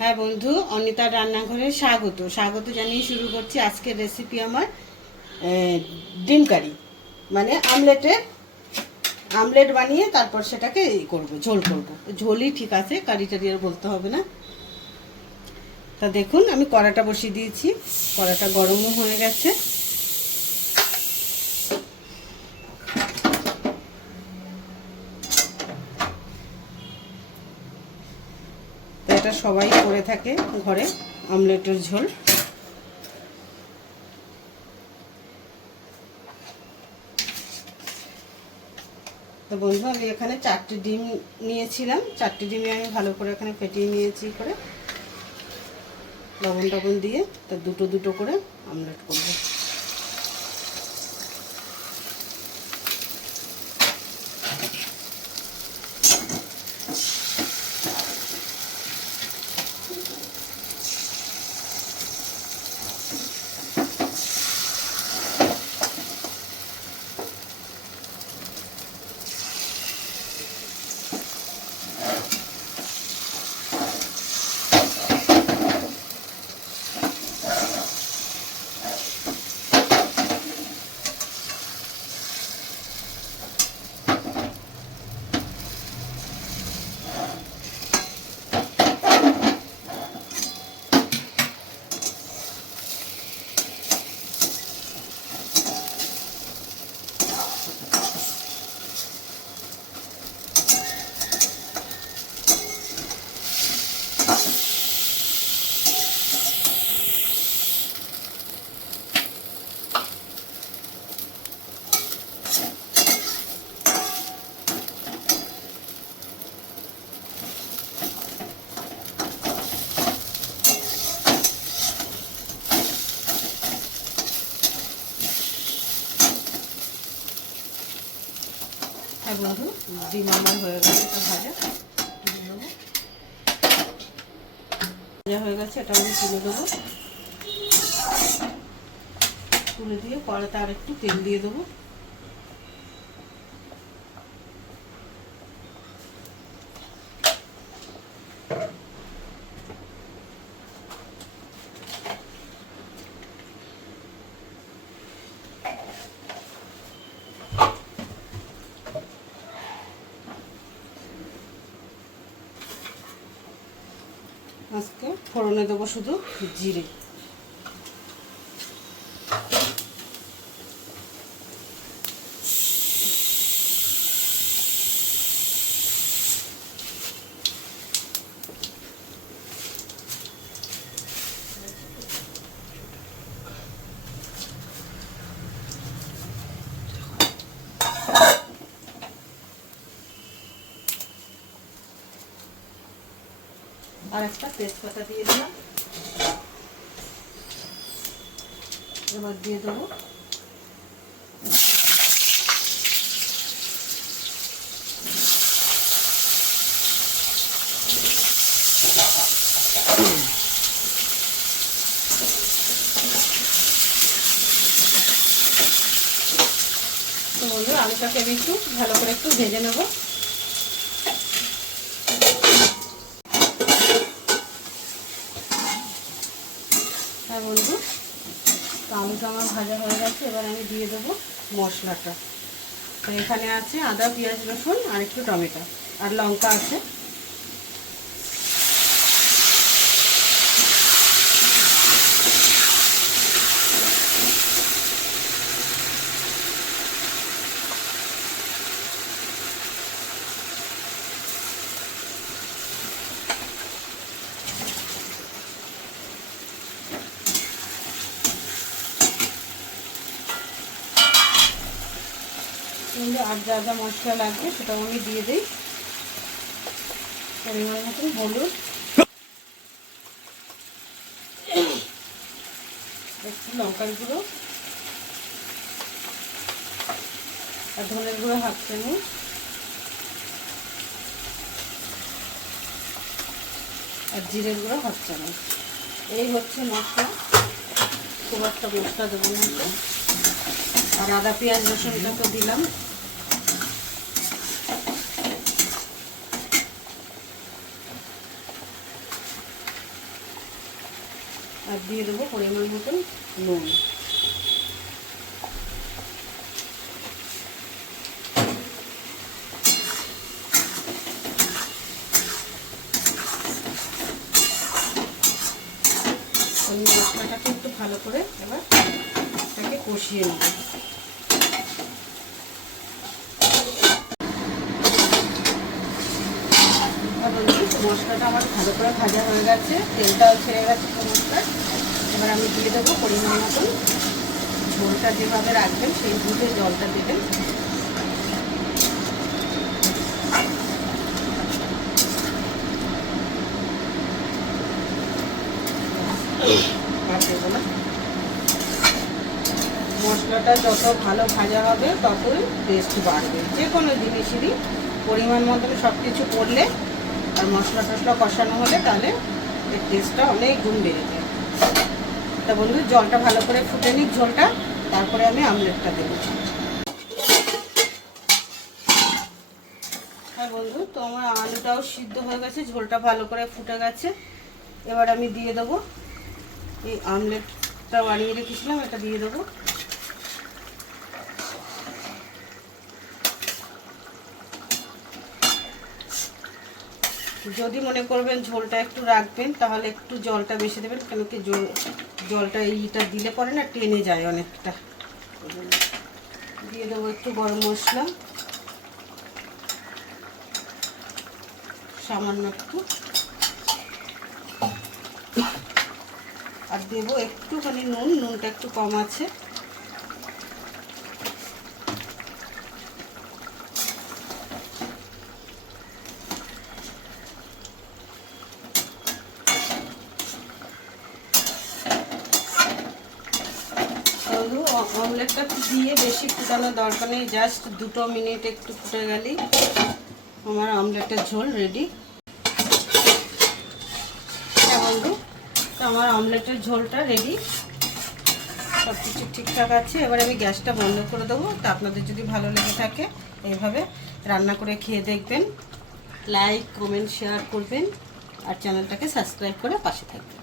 হ্যাঁ বন্ধু, অনিতার রান্নাঘরে স্বাগত স্বাগত জানিয়ে শুরু করছি আজকের রেসিপি আমার ডিম কারি। মানে আমলেট বানিয়ে তারপর সেটাকে করব, ঝোল করব। ঝোলই ঠিক আছে, কারি টারি আর বলতে হবে না। তা দেখুন, আমি কড়াটা বসিয়ে দিয়েছি, কড়াটা গরমও হয়ে গেছে। তো এটা সবাই করে থাকে ঘরে, আমলেটের ঝোল। তো বন্ধু, আমি এখানে 4টে ডিম নিয়েছিলাম। 4টে ডিমে আমি ভালো করে এখানে ফেটিয়ে নিয়েছি করে, লবণ টবণ দিয়ে তা দুটো দুটো করে আমলেট করবো। হ্যাঁ বন্ধু, ডিম আমার হয়ে গেছে, এটা ভাজা তুলে দেবো। ভাজা হয়ে গেছে, এটা আমি তুলে দেবো। তুলে দিয়ে কড়াতে আর একটু তেল দিয়ে দেবো। আজকে ফোড়নে দেবো শুধু জিরে। আর একটা তেজপাতা দিয়ে দিলাম। এবার দিয়ে দেবো তো বন্ধু, আলুটাকে আমি একটু ভালো করে একটু ভেজে নেবো। হ্যাঁ বন্ধু, তো আলুটা আমার ভাজা হয়ে গেছে। এবার আমি দিয়ে দেবো মশলাটা। তো এখানে আছে আদা, পেঁয়াজ, রসুন আর একটু টমেটো আর লঙ্কা আছে। আর যা যা মশলা লাগবে সেটাও আমি দিয়ে দিই। পরিমাণ মতন হলুদ, একটু লঙ্কার গুঁড়ো আর ধনের গুঁড়ো হাফ চামচ, আর জিরের গুঁড়ো হাফ চামচ। এই হচ্ছে মশলা, খুব একটা মশলা দেবো না। আর আদা, পেঁয়াজ, রসুনটা তো দিলাম। আর দিয়ে দেবো পরিমাণ মতন নুন। ওই মশলাটাকে একটু ভালো করে এবার এটাকে কষিয়ে নেব। মশলাটা আমার ভালো করে ভাজা হয়ে গেছে, তেলটাও ছেড়ে গেছে মশলার। এবার আমি দিয়ে দেবো পরিমাণ মতন, ঝোলটা যেভাবে রাখবেন সেই বুঝে জলটা দেবেন। মশলাটা যত ভালো ভাজা হবে ততই টেস্ট বাড়বে। যে কোনো জিনিসেরই পরিমাণ মতন সব কিছু করলে আর মশলা টশলা কষানো হলে তাহলে এর টেস্টটা অনেক গুণ বেড়ে যায়। তা বন্ধু জলটা ভালো করে ফুটে নিক ঝোলটা, তারপরে আমি আমলেটটা দেবো। হ্যাঁ বন্ধু, তো আমার আলুটাও সিদ্ধ হয়ে গেছে, ঝোলটা ভালো করে ফুটে গেছে। এবার আমি দিয়ে দেবো এই আমলেটটা বানিয়ে রেখেছিলাম, এটা দিয়ে দেবো। যদি মনে করবেন ঝোলটা একটু রাখবেন তাহলে একটু জলটা বেশি দেবেন, কেন কি জলটা এইটা দিলে পরে না টেনে যায় অনেকটা। দিয়ে দেবো একটু গরম মশলা সামান্য একটু, আর দেবো একটুখানি নুন, নুনটা একটু কম আছে। অমলেটটা দিয়ে বেশি ফুটানোর দরকার নেই, জাস্ট 2 মিনিট একটু ফুটে গেলেই আমার অমলেটের ঝোল রেডি। হ্যাঁ বন্ধু, তো আমার অমলেটের ঝোলটা রেডি, সব কিছু ঠিকঠাক আছে। এবার আমি গ্যাসটা বন্ধ করে দেবো। তা আপনাদের যদি ভালো লেগে থাকে এইভাবে রান্না করে খেয়ে দেখবেন, লাইক কমেন্ট শেয়ার করবেন আর চ্যানেলটাকে সাবস্ক্রাইব করে পাশে থাকবেন।